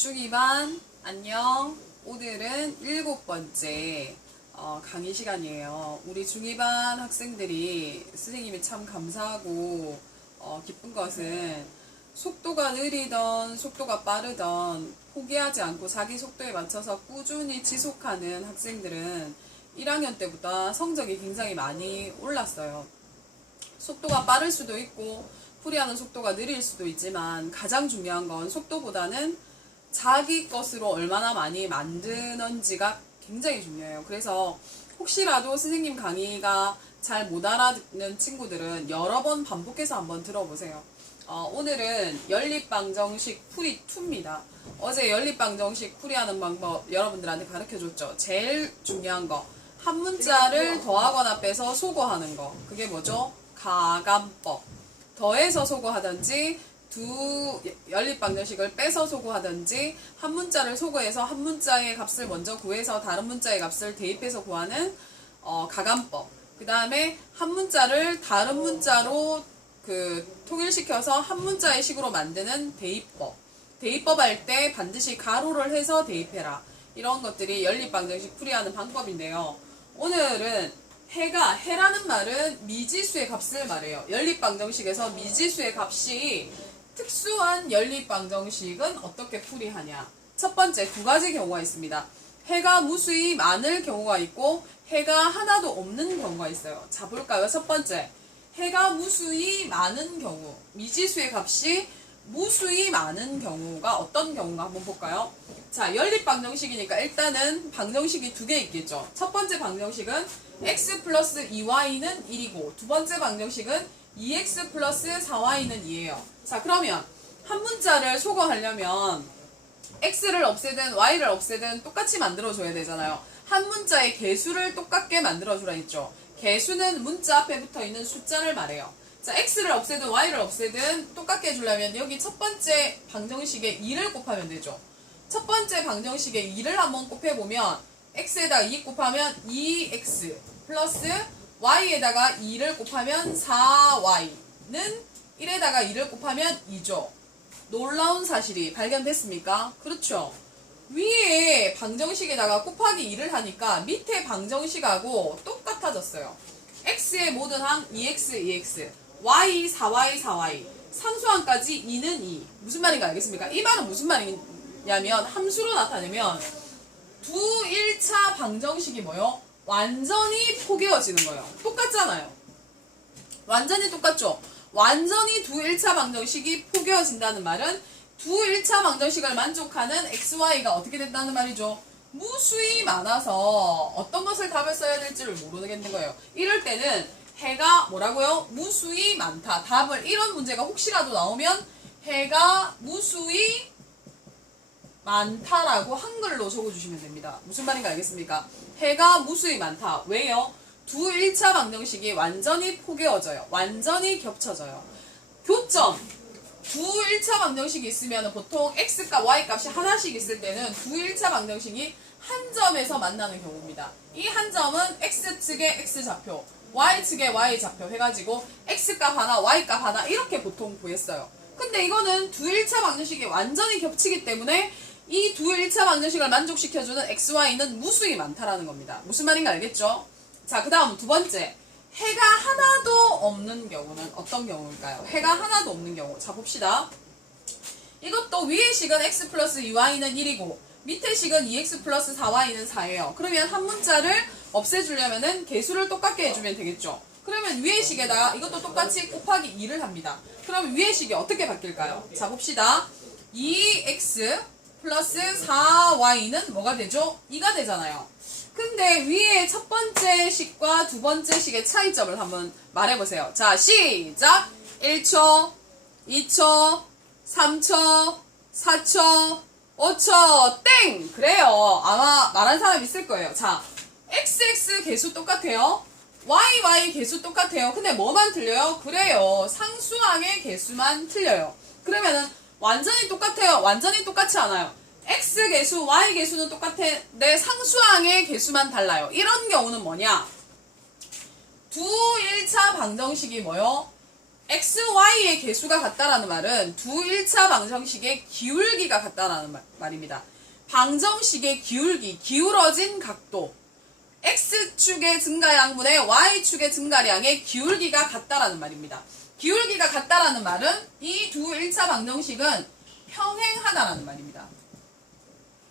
중2반 안녕. 오늘은 7번째 강의 시간이에요. 우리 중2반 학생들이 선생님이 참 감사하고 기쁜 것은 속도가 느리던 속도가 빠르던 포기하지 않고 자기 속도에 맞춰서 꾸준히 지속하는 학생들은 1학년 때보다 성적이 굉장히 많이 올랐어요. 속도가 빠를 수도 있고 풀이하는 속도가 느릴 수도 있지만 가장 중요한 건 속도보다는 자기 것으로 얼마나 많이 만드는지가 굉장히 중요해요. 그래서 혹시라도 선생님 강의가 잘 못 알아듣는 친구들은 여러 번 반복해서 한번 들어보세요. 오늘은 연립방정식 풀이 2입니다. 어제 연립방정식 풀이하는 방법 여러분들한테 가르쳐줬죠. 제일 중요한 거, 한 문자를 더하거나 빼서 소거하는 거. 그게 뭐죠? 가감법. 더해서 소거하든지 두 연립방정식을 빼서 소거하든지 한 문자를 소거해서 한 문자의 값을 먼저 구해서 다른 문자의 값을 대입해서 구하는 가감법. 그 다음에 한 문자를 다른 문자로 통일시켜서 한 문자의 식으로 만드는 대입법. 대입법 할 때 반드시 가로를 해서 대입해라. 이런 것들이 연립방정식 풀이하는 방법인데요. 오늘은 해라는 말은 미지수의 값을 말해요. 연립방정식에서 미지수의 값이 특수한 연립방정식은 어떻게 풀이하냐. 첫 번째, 두 가지 경우가 있습니다. 해가 무수히 많을 경우가 있고 해가 하나도 없는 경우가 있어요. 자, 볼까요? 첫 번째, 해가 무수히 많은 경우, 미지수의 값이 무수히 많은 경우가 어떤 경우인가 한번 볼까요? 자, 연립방정식이니까 일단은 방정식이 두 개 있겠죠. 첫 번째 방정식은 x 플러스 2y는 1이고 두 번째 방정식은 2x 플러스 4y는 2예요. 자, 그러면 한 문자를 소거하려면 x를 없애든 y를 없애든 똑같이 만들어줘야 되잖아요. 한 문자의 개수를 똑같게 만들어주라 했죠. 개수는 문자 앞에 붙어있는 숫자를 말해요. 자, x를 없애든 y를 없애든 똑같게 해주려면 여기 첫 번째 방정식에 2를 곱하면 되죠. 첫 번째 방정식에 2를 한번 곱해보면 x에다가 2 곱하면 2x 플러스 y에다가 2를 곱하면 4y는 1에다가 2를 곱하면 2죠. 놀라운 사실이 발견됐습니까? 그렇죠. 위에 방정식에다가 곱하기 2를 하니까 밑에 방정식하고 똑같아졌어요. x의 모든 항 2x, 2x, y, 4y, 4y, 상수항까지 2는 2. 무슨 말인가 알겠습니까? 이 말은 무슨 말이냐면 함수로 나타내면 두 1차 방정식이 뭐요? 완전히 포개어지는 거예요. 똑같잖아요. 완전히 똑같죠? 완전히 두 1차 방정식이 포개어진다는 말은 두 1차 방정식을 만족하는 xy가 어떻게 된다는 말이죠? 무수히 많아서 어떤 것을 답을 써야 될지를 모르겠는 거예요. 이럴 때는 해가 뭐라고요? 무수히 많다. 답을 이런 문제가 혹시라도 나오면 해가 무수히 많다라고 한글로 적어주시면 됩니다. 무슨 말인가 알겠습니까? 해가 무수히 많다. 왜요? 두 1차 방정식이 완전히 포개어져요. 완전히 겹쳐져요. 교점. 두 1차 방정식이 있으면 보통 x값, y값이 하나씩 있을 때는 두 1차 방정식이 한 점에서 만나는 경우입니다. 이 한 점은 x측의 x좌표, y측의 y좌표 해가지고 x값 하나, y값 하나 이렇게 보통 구했어요. 근데 이거는 두 1차 방정식이 완전히 겹치기 때문에 이 두 1차 방정식을 만족시켜주는 xy는 무수히 많다라는 겁니다. 무슨 말인가 알겠죠? 자, 그 다음 두 번째. 해가 하나도 없는 경우는 어떤 경우일까요? 해가 하나도 없는 경우. 자, 봅시다. 이것도 위의 식은 x 플러스 2y는 1이고 밑의 식은 2x 플러스 4y는 4예요. 그러면 한 문자를 없애주려면은 개수를 똑같게 해주면 되겠죠. 그러면 위의 식에다가 이것도 똑같이 곱하기 2를 합니다. 그럼 위의 식이 어떻게 바뀔까요? 자, 봅시다. 2x 플러스 4y는 뭐가 되죠? 2가 되잖아요. 근데 위에 첫 번째 식과 두 번째 식의 차이점을 한번 말해보세요. 자, 시작! 1초, 2초, 3초, 4초, 5초, 땡! 그래요. 아마 말한 사람 있을 거예요. 자, XX 개수 똑같아요. YY 개수 똑같아요. 근데 뭐만 틀려요? 그래요. 상수항의 개수만 틀려요. 그러면은 완전히 똑같아요. 완전히 똑같지 않아요. x 개수, y 개수는 똑같은데 상수항의 개수만 달라요. 이런 경우는 뭐냐? 두 1차 방정식이 뭐요? XY의 개수가 같다라는 말은 두 1차 방정식의 기울기가 같다라는 말입니다. 방정식의 기울기, 기울어진 각도, X축의 증가량분의 Y축의 증가량의 기울기가 같다라는 말입니다. 기울기가 같다라는 말은 이 두 1차 방정식은 평행하다라는 말입니다.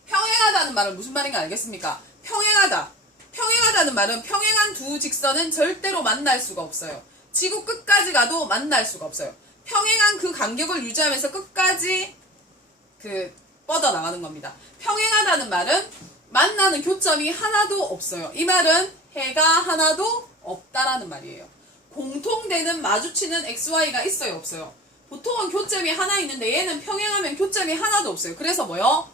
평행하다는 말은 무슨 말인가 알겠습니까? 평행하다. 평행하다는 말은 평행한 두 직선은 절대로 만날 수가 없어요. 지구 끝까지 가도 만날 수가 없어요. 평행한 그 간격을 유지하면서 끝까지 뻗어나가는 겁니다. 평행하다는 말은 만나는 교점이 하나도 없어요. 이 말은 해가 하나도 없다라는 말이에요. 공통되는 마주치는 XY가 있어요, 없어요? 보통은 교점이 하나 있는데 얘는 평행하면 교점이 하나도 없어요. 그래서 뭐요?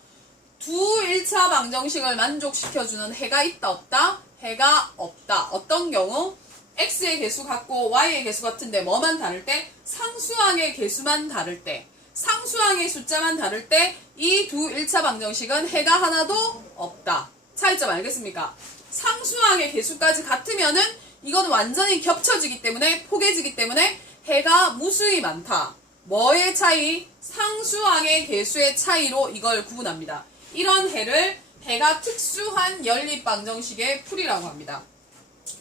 두 1차 방정식을 만족시켜주는 해가 있다, 없다? 해가 없다. 어떤 경우? X의 개수 같고 Y의 개수 같은데 뭐만 다를 때? 상수항의 개수만 다를 때, 상수항의 숫자만 다를 때 이 두 1차 방정식은 해가 하나도 없다. 차이점 알겠습니까? 상수항의 개수까지 같으면은 이건 완전히 겹쳐지기 때문에, 포개지기 때문에 해가 무수히 많다. 뭐의 차이? 상수항의 개수의 차이로 이걸 구분합니다. 이런 해를 해가 특수한 연립방정식의 풀이라고 합니다.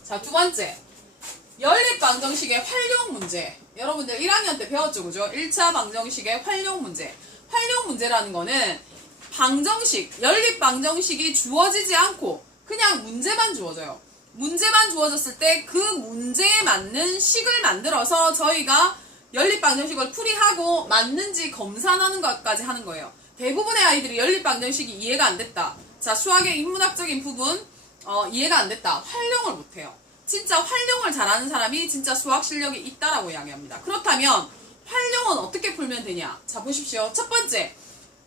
자, 두 번째. 연립방정식의 활용 문제. 여러분들 1학년 때 배웠죠, 그죠? 1차 방정식의 활용 문제. 활용 문제라는 거는 방정식, 연립방정식이 주어지지 않고 그냥 문제만 주어져요. 문제만 주어졌을 때 그 문제에 맞는 식을 만들어서 저희가 연립방정식을 풀이하고 맞는지 검사하는 것까지 하는 거예요. 대부분의 아이들이 연립방정식이 이해가 안 됐다. 자, 수학의 인문학적인 부분 이해가 안 됐다. 활용을 못해요. 진짜 활용을 잘하는 사람이 진짜 수학 실력이 있다라고 이야기합니다. 그렇다면 활용은 어떻게 풀면 되냐? 자, 보십시오. 첫 번째,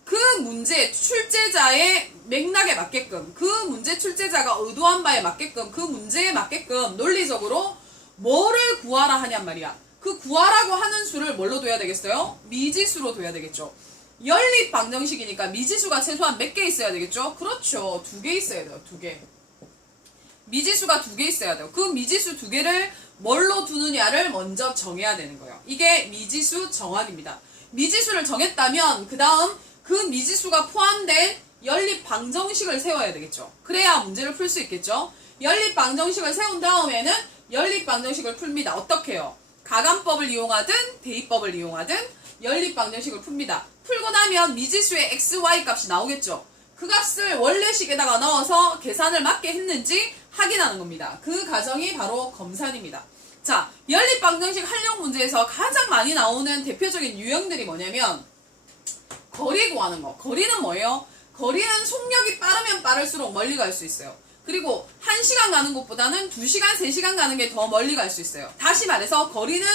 그 문제 출제자의 맥락에 맞게끔, 그 문제 출제자가 의도한 바에 맞게끔, 그 문제에 맞게끔 논리적으로 뭐를 구하라 하냔 말이야. 그 구하라고 하는 수를 뭘로 둬야 되겠어요? 미지수로 둬야 되겠죠. 연립 방정식이니까 미지수가 최소한 몇 개 있어야 되겠죠? 그렇죠. 2개 있어야 돼요. 2개. 미지수가 2개 있어야 돼요. 그 미지수 2개를 뭘로 두느냐를 먼저 정해야 되는 거예요. 이게 미지수 정학입니다. 미지수를 정했다면 그 다음 그 미지수가 포함된 연립 방정식을 세워야 되겠죠. 그래야 문제를 풀 수 있겠죠. 연립 방정식을 세운 다음에는 연립 방정식을 풉니다. 어떻게 해요? 가감법을 이용하든 대입법을 이용하든 연립 방정식을 풉니다. 풀고 나면 미지수의 XY 값이 나오겠죠. 그 값을 원래식에다가 넣어서 계산을 맞게 했는지 확인하는 겁니다. 그 과정이 바로 검산입니다. 자, 연립방정식 활용 문제에서 가장 많이 나오는 대표적인 유형들이 뭐냐면 거리 구하는 거. 거리는 뭐예요? 거리는 속력이 빠르면 빠를수록 멀리 갈 수 있어요. 그리고 1시간 가는 곳보다는 2시간, 3시간 가는 게 더 멀리 갈 수 있어요. 다시 말해서 거리는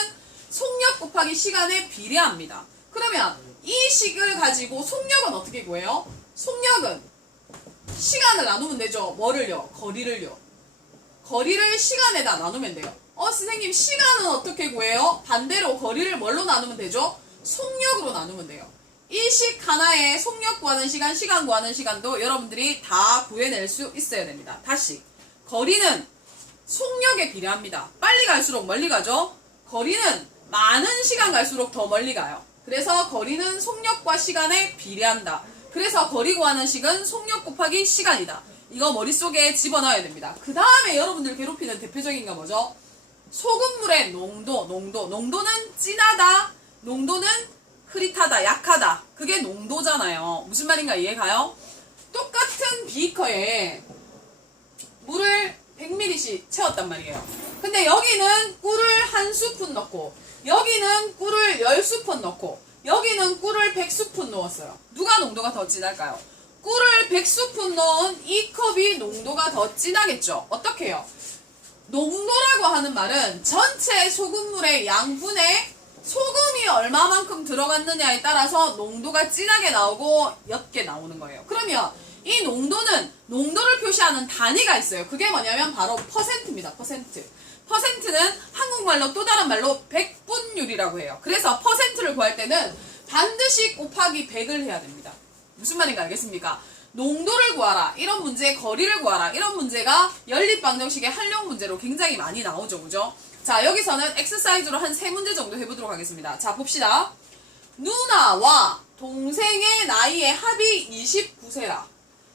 속력 곱하기 시간에 비례합니다. 그러면 이 식을 가지고 속력은 어떻게 구해요? 속력은 시간을 나누면 되죠. 뭐를요? 거리를요. 거리를 시간에다 나누면 돼요. 선생님 시간은 어떻게 구해요? 반대로 거리를 뭘로 나누면 되죠? 속력으로 나누면 돼요. 이 식 하나에 속력 구하는 시간, 시간 구하는 시간도 여러분들이 다 구해낼 수 있어야 됩니다. 다시 거리는 속력에 비례합니다. 빨리 갈수록 멀리 가죠? 거리는 많은 시간 갈수록 더 멀리 가요. 그래서 거리는 속력과 시간에 비례한다. 그래서 거리 구하는 식은 속력 곱하기 시간이다. 이거 머릿속에 집어넣어야 됩니다. 그 다음에 여러분들 괴롭히는 대표적인 거 뭐죠? 소금물의 농도. 농도는 진하다. 농도는 흐릿하다, 약하다. 그게 농도잖아요. 무슨 말인가 이해가요? 똑같은 비커에 물을 100ml씩 채웠단 말이에요. 근데 여기는 꿀을 1스푼 넣고 여기는 꿀을 10스푼 넣고 여기는 꿀을 100스푼 넣었어요. 누가 농도가 더 진할까요? 꿀을 100스푼 넣은 이 컵이 농도가 더 진하겠죠. 어떻게 해요? 농도라고 하는 말은 전체 소금물의 양분에 소금이 얼마만큼 들어갔느냐에 따라서 농도가 진하게 나오고 옅게 나오는 거예요. 그러면 이 농도는 농도를 표시하는 단위가 있어요. 그게 뭐냐면 바로 퍼센트입니다. 퍼센트는 한국말로 또 다른 말로 백분율이라고 해요. 그래서 퍼센트를 구할 때는 반드시 곱하기 100을 해야 됩니다. 무슨 말인가 알겠습니까? 농도를 구하라. 이런 문제, 거리를 구하라. 이런 문제가 연립방정식의 활용 문제로 굉장히 많이 나오죠. 그죠? 자, 여기서는 엑서사이즈로 한 3문제 정도 해보도록 하겠습니다. 자, 봅시다. 누나와 동생의 나이의 합이 29세라.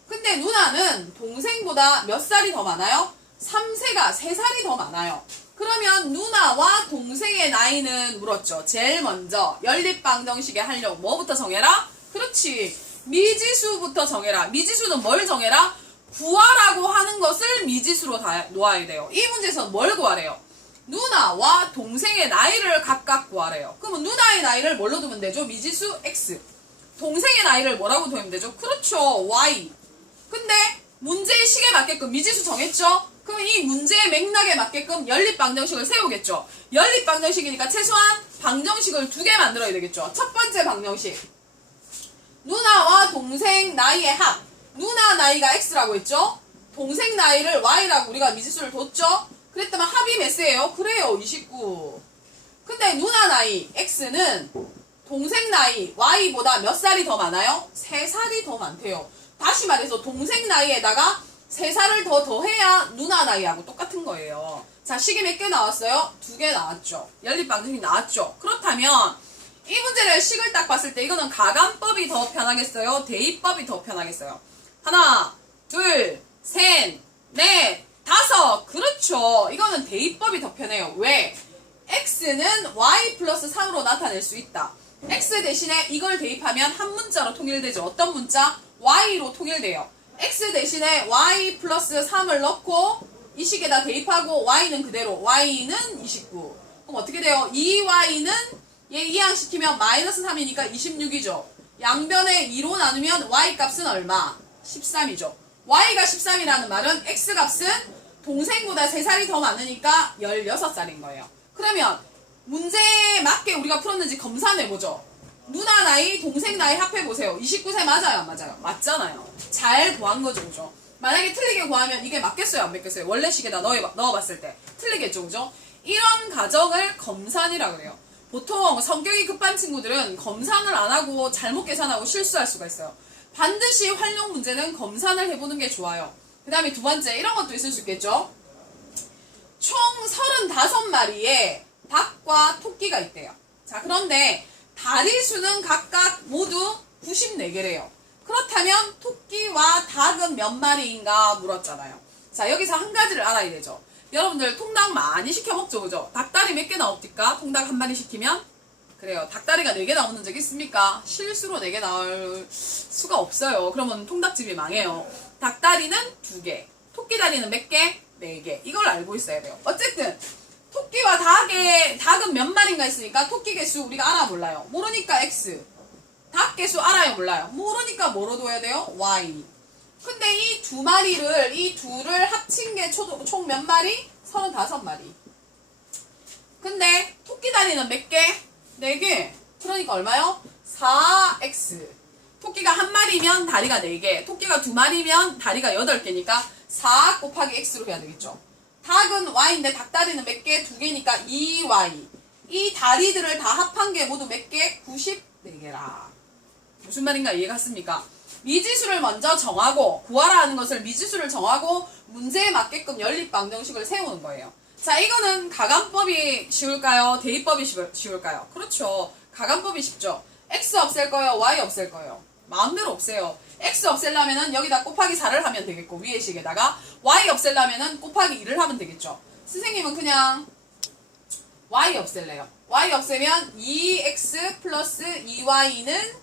근데 누나는 동생보다 몇 살이 더 많아요? 3세가 3살이 더 많아요. 그러면 누나와 동생의 나이는 물었죠. 제일 먼저 연립방정식에 하려고 뭐부터 정해라? 그렇지. 미지수부터 정해라. 미지수는 뭘 정해라? 구하라고 하는 것을 미지수로 다 놓아야 돼요. 이 문제에서 뭘 구하래요? 누나와 동생의 나이를 각각 구하래요. 그러면 누나의 나이를 뭘로 두면 되죠? 미지수 x. 동생의 나이를 뭐라고 두면 되죠? 그렇죠. y. 근데 문제의 식에 맞게끔 미지수 정했죠? 그럼 이 문제의 맥락에 맞게끔 연립방정식을 세우겠죠? 연립방정식이니까 최소한 방정식을 2개 만들어야 되겠죠? 첫 번째 방정식. 누나와 동생 나이의 합. 누나 나이가 x라고 했죠? 동생 나이를 y라고 우리가 미지수를 뒀죠? 그랬더니 합이 몇 세예요? 그래요. 29. 근데 누나 나이 x는 동생 나이 y보다 몇 살이 더 많아요? 3살이 더 많대요. 다시 말해서 동생 나이에다가 3살을 더 더해야 누나 나이하고 똑같은 거예요. 자, 식이 몇 개 나왔어요? 2개 나왔죠. 연립방정식이 나왔죠. 그렇다면 이 문제를 식을 딱 봤을 때 이거는 가감법이 더 편하겠어요? 대입법이 더 편하겠어요? 하나, 둘, 셋, 넷, 5. 그렇죠. 이거는 대입법이 더 편해요. 왜? x는 y 플러스 3으로 나타낼 수 있다. x 대신에 이걸 대입하면 한 문자로 통일되죠. 어떤 문자? y로 통일돼요. x 대신에 y 플러스 3을 넣고 이 식에다 대입하고 y는 그대로. y는 29. 그럼 어떻게 돼요? 2y는 얘 이항시키면 마이너스 3이니까 26이죠. 양변에 2로 나누면 y 값은 얼마? 13이죠. y가 13이라는 말은 x 값은 동생보다 3살이 더 많으니까 16살인 거예요. 그러면 문제에 맞게 우리가 풀었는지 검사해보죠. 누나 나이, 동생 나이 합해보세요. 29세 맞아요? 안 맞아요? 맞잖아요. 잘 구한 거죠, 그죠? 만약에 틀리게 구하면 이게 맞겠어요? 안 맞겠어요? 원래 식에다 넣어봤을 때 틀리겠죠, 그죠? 이런 과정을 검산이라고 해요. 보통 성격이 급한 친구들은 검산을 안 하고 잘못 계산하고 실수할 수가 있어요. 반드시 활용 문제는 검산을 해보는 게 좋아요. 그 다음에 두 번째, 이런 것도 있을 수 있겠죠? 총 35마리의 닭과 토끼가 있대요. 자, 그런데 다리수는 각각 모두 94개래요. 그렇다면 토끼와 닭은 몇 마리인가 물었잖아요. 자, 여기서 한 가지를 알아야 되죠. 여러분들 통닭 많이 시켜 먹죠, 그죠? 닭다리 몇 개 나옵니까? 통닭 한 마리 시키면? 그래요. 닭다리가 4개 나오는 적 있습니까? 실수로 4개 나올 수가 없어요. 그러면 통닭집이 망해요. 닭다리는 2개. 토끼다리는 몇 개? 4개. 이걸 알고 있어야 돼요. 어쨌든 토끼와 닭은 몇 마리인가 했으니까 토끼 개수 우리가 알아 몰라요. 모르니까 x. 닭 개수 알아요 몰라요? 모르니까 뭐로 둬야 돼요? y. 근데 이 이 둘을 합친 게 총 몇 마리? 35마리. 근데 토끼 다리는 몇 개? 4개. 그러니까 얼마요? 4x. 토끼가 한 마리면 다리가 4개. 토끼가 2마리면 다리가 8개니까 4 곱하기 x로 해야 되겠죠. 닭은 y인데 닭다리는 몇 개? 2개니까 2y. 이 다리들을 다 합한 게 모두 몇 개? 94개라. 무슨 말인가 이해갔습니까? 미지수를 먼저 정하고 구하라 하는 것을 미지수를 정하고 문제에 맞게끔 연립방정식을 세우는 거예요. 자, 이거는 가감법이 쉬울까요? 대입법이 쉬울까요? 그렇죠. 가감법이 쉽죠. x 없앨 거예요? y 없앨 거예요? 마음대로 없애요. x 없애려면은 여기다 곱하기 4를 하면 되겠고 위의 식에다가 y 없애려면은 곱하기 2를 하면 되겠죠. 선생님은 그냥 y 없앨래요. y 없애면 2x 플러스 2y는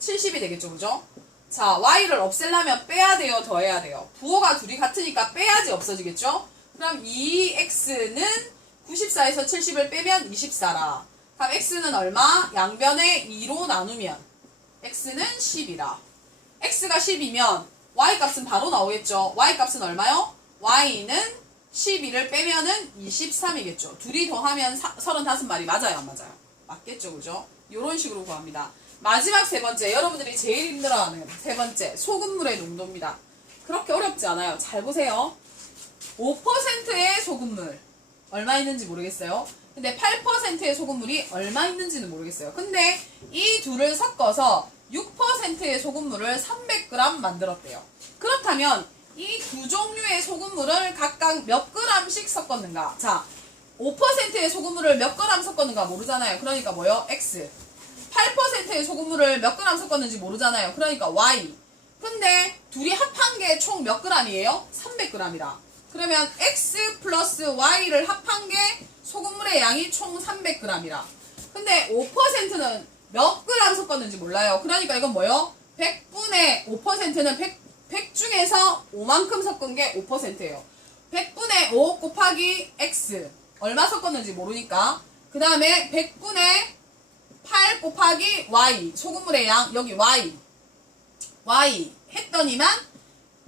70이 되겠죠, 그죠? 자, y를 없애려면 빼야 돼요, 더해야 돼요? 부호가 둘이 같으니까 빼야지 없어지겠죠? 그럼 2x는 94에서 70을 빼면 24라. 그럼 x는 얼마? 양변에 2로 나누면 x는 10이라. x가 10이면 y 값은 바로 나오겠죠. y 값은 얼마요? y는 12를 빼면은 23이겠죠. 둘이 더하면 35마리 맞아요, 안 맞아요? 맞겠죠, 그죠? 이런 식으로 구합니다. 마지막 세 번째, 여러분들이 제일 힘들어하는 세 번째, 소금물의 농도입니다. 그렇게 어렵지 않아요. 잘 보세요. 5%의 소금물 얼마 있는지 모르겠어요. 근데 8%의 소금물이 얼마 있는지는 모르겠어요. 근데 이 둘을 섞어서 6%의 소금물을 300g 만들었대요. 그렇다면 이 두 종류의 소금물을 각각 몇 g씩 섞었는가? 자, 5%의 소금물을 몇 그램 섞었는가 모르잖아요. 그러니까 뭐요? X. 8%의 소금물을 몇 그램 섞었는지 모르잖아요. 그러니까 Y. 근데 둘이 합한 게 총 몇 그램이에요? 300g이라. 그러면 X 플러스 Y를 합한 게 소금물의 양이 총 300g이라. 근데 5%는 몇 그램 섞었는지 몰라요. 그러니까 이건 뭐요? 100분의 5%는 100 중에서 5만큼 섞은 게 5%예요. 100분의 5 곱하기 X. 얼마 섞었는지 모르니까. 그 다음에 100분의 8 곱하기 Y. 소금물의 양, 여기 Y. 했더니만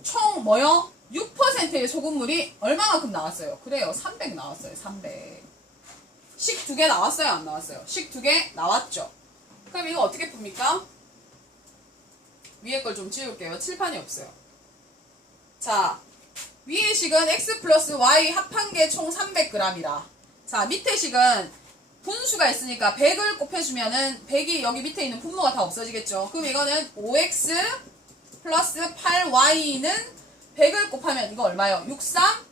총 뭐요? 6%의 소금물이 얼마만큼 나왔어요? 그래요. 300 나왔어요. 300. 식 2개 나왔어요? 안 나왔어요? 식 2개 나왔죠? 그럼 이거 어떻게 풉니까? 위에 걸 좀 지울게요. 칠판이 없어요. 자, 위의 식은 X 플러스 Y 합한 게 총 300g이라. 자, 밑에 식은 분수가 있으니까 100을 곱해주면은 100이 여기 밑에 있는 분모가 다 없어지겠죠. 그럼 이거는 5X 플러스 8Y는 100을 곱하면 이거 얼마예요? 63,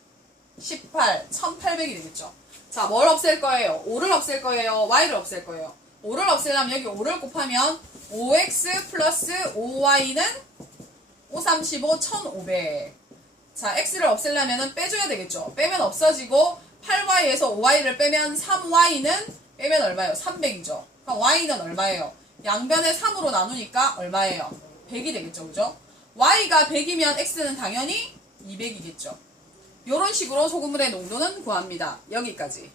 18, 1800이 되겠죠. 자, 뭘 없앨 거예요? 5를 없앨 거예요? Y를 없앨 거예요? 5를 없애려면 여기 5를 곱하면 5X 플러스 5Y는 535, 1500. 자, X를 없애려면 빼줘야 되겠죠. 빼면 없어지고 8Y에서 5Y를 빼면 3Y는 빼면 얼마예요? 300이죠. 그럼 Y는 얼마예요? 양변에 3으로 나누니까 얼마예요? 100이 되겠죠. 그죠? Y가 100이면 X는 당연히 200이겠죠. 이런 식으로 소금물의 농도는 구합니다. 여기까지.